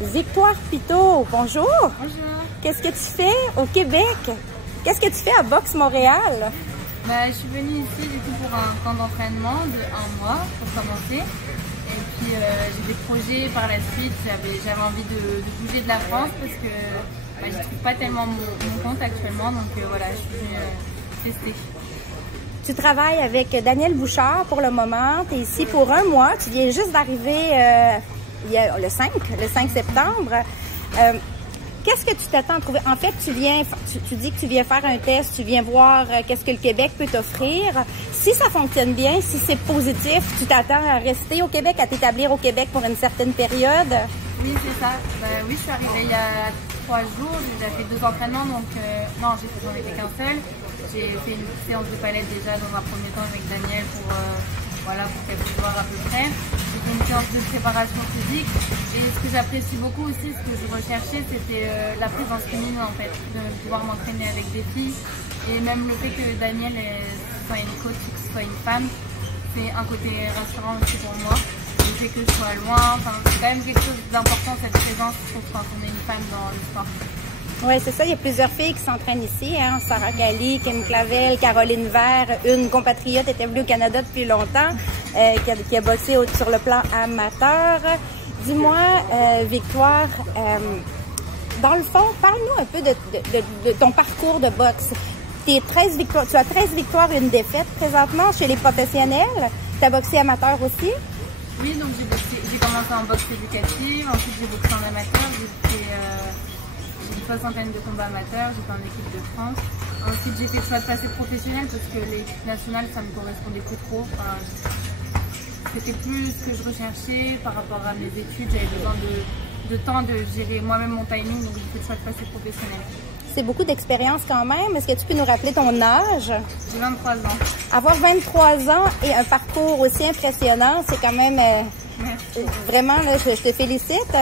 Victoire Pitot, bonjour. Bonjour. Qu'est-ce que tu fais au Québec? Qu'est-ce que tu fais à Boxe Montréal? Je suis venue ici du coup pour un camp d'entraînement de 1 mois pour commencer. Et puis j'ai des projets par la suite. J'avais envie de bouger de la France parce que je ne trouve pas tellement mon compte actuellement. Donc voilà, je suis venue tester. Tu travailles avec Daniel Bouchard pour le moment. Tu es ici pour 1 mois. Tu viens juste d'arriver le 5 septembre. Qu'est-ce que tu t'attends à trouver? En fait, tu dis que tu viens faire un test, tu viens voir qu'est-ce que le Québec peut t'offrir. Si ça fonctionne bien, si c'est positif, tu t'attends à rester au Québec, à t'établir au Québec pour une certaine période? Oui, c'est ça. Oui, je suis arrivée il y a 3 jours. J'ai déjà fait 2 entraînements, donc non, j'en ai fait qu'un seul. J'ai fait une séance de palette déjà dans un premier temps avec Daniel pour qu'elle puisse voir à peu près. J'ai fait une séance de préparation physique et ce que j'apprécie beaucoup aussi, ce que je recherchais, c'était la présence féminine en fait, de pouvoir m'entraîner avec des filles et même le fait que Daniel soit une coach, que ce soit une femme, c'est un côté rassurant aussi pour moi. Le fait que je sois loin, c'est quand même quelque chose d'important cette présence quand on est une femme dans le sport. Oui, c'est ça. Il y a plusieurs filles qui s'entraînent ici. Sarah Gali, Kim Clavel, Caroline Vert, une compatriote établie au Canada depuis longtemps, qui a boxé sur le plan amateur. Dis-moi, Victoire, dans le fond, parle-nous un peu de ton parcours de boxe. Tu as 13 victoires et 1 défaite présentement chez les professionnels. Tu as boxé amateur aussi? Oui, donc j'ai commencé en boxe éducative, ensuite j'ai boxé en amateur, j'ai une 60aine de combats amateurs, j'étais en équipe de France. Ensuite j'ai fait le choix de passer professionnel parce que l'équipe nationale ça me correspondait plus trop. C'était plus ce que je recherchais par rapport à mes études, j'avais besoin de temps de gérer moi-même mon timing, donc j'ai fait le choix de passer professionnel. C'est beaucoup d'expérience quand même. Est-ce que tu peux nous rappeler ton âge? J'ai 23 ans. Avoir 23 ans et un parcours aussi impressionnant, c'est quand même vraiment, là, je te félicite.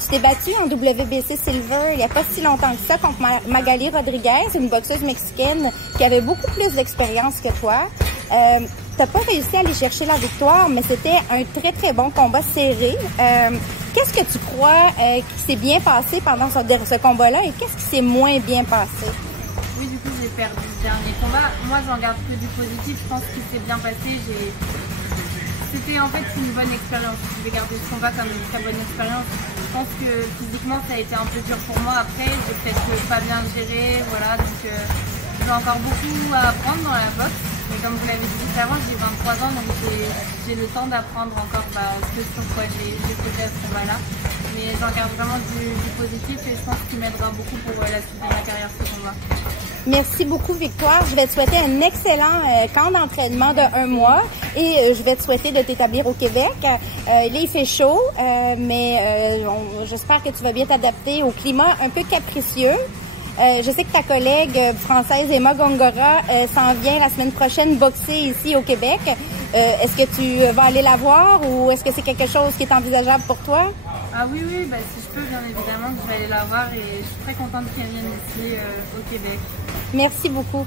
Tu t'es battue en WBC Silver il n'y a pas si longtemps que ça contre Magali Rodriguez, une boxeuse mexicaine qui avait beaucoup plus d'expérience que toi. T'as pas réussi à aller chercher la victoire, mais c'était un très, très bon combat serré. Qu'est-ce que tu crois qui s'est bien passé pendant ce combat-là et qu'est-ce qui s'est moins bien passé? Oui, du coup, j'ai perdu le dernier combat. Moi, j'en garde que du positif. Je pense qu'il s'est bien passé. C'était en fait une bonne expérience. Je vais garder ce combat comme une très bonne expérience. Je pense que physiquement, ça a été un peu dur pour moi. Après, j'ai peut-être pas bien géré. Voilà, donc j'ai encore beaucoup à apprendre dans la boxe. Mais comme vous l'avez dit avant, j'ai 23 ans, donc j'ai le temps d'apprendre encore ce sur quoi j'ai fait à ce combat-là. Mais j'en garde vraiment du positif et je pense qu'il m'aidera beaucoup pour la suite de ma carrière ce combat. Merci beaucoup, Victoire. Je vais te souhaiter un excellent camp d'entraînement de 1 mois et je vais te souhaiter de t'établir au Québec. Là, il fait chaud, mais j'espère que tu vas bien t'adapter au climat un peu capricieux. Je sais que ta collègue française Emma Gongora s'en vient la semaine prochaine boxer ici au Québec. Est-ce que tu vas aller la voir ou est-ce que c'est quelque chose qui est envisageable pour toi? Ah oui, si je peux, bien évidemment, je vais aller la voir et je suis très contente qu'elle vienne ici au Québec. Merci beaucoup.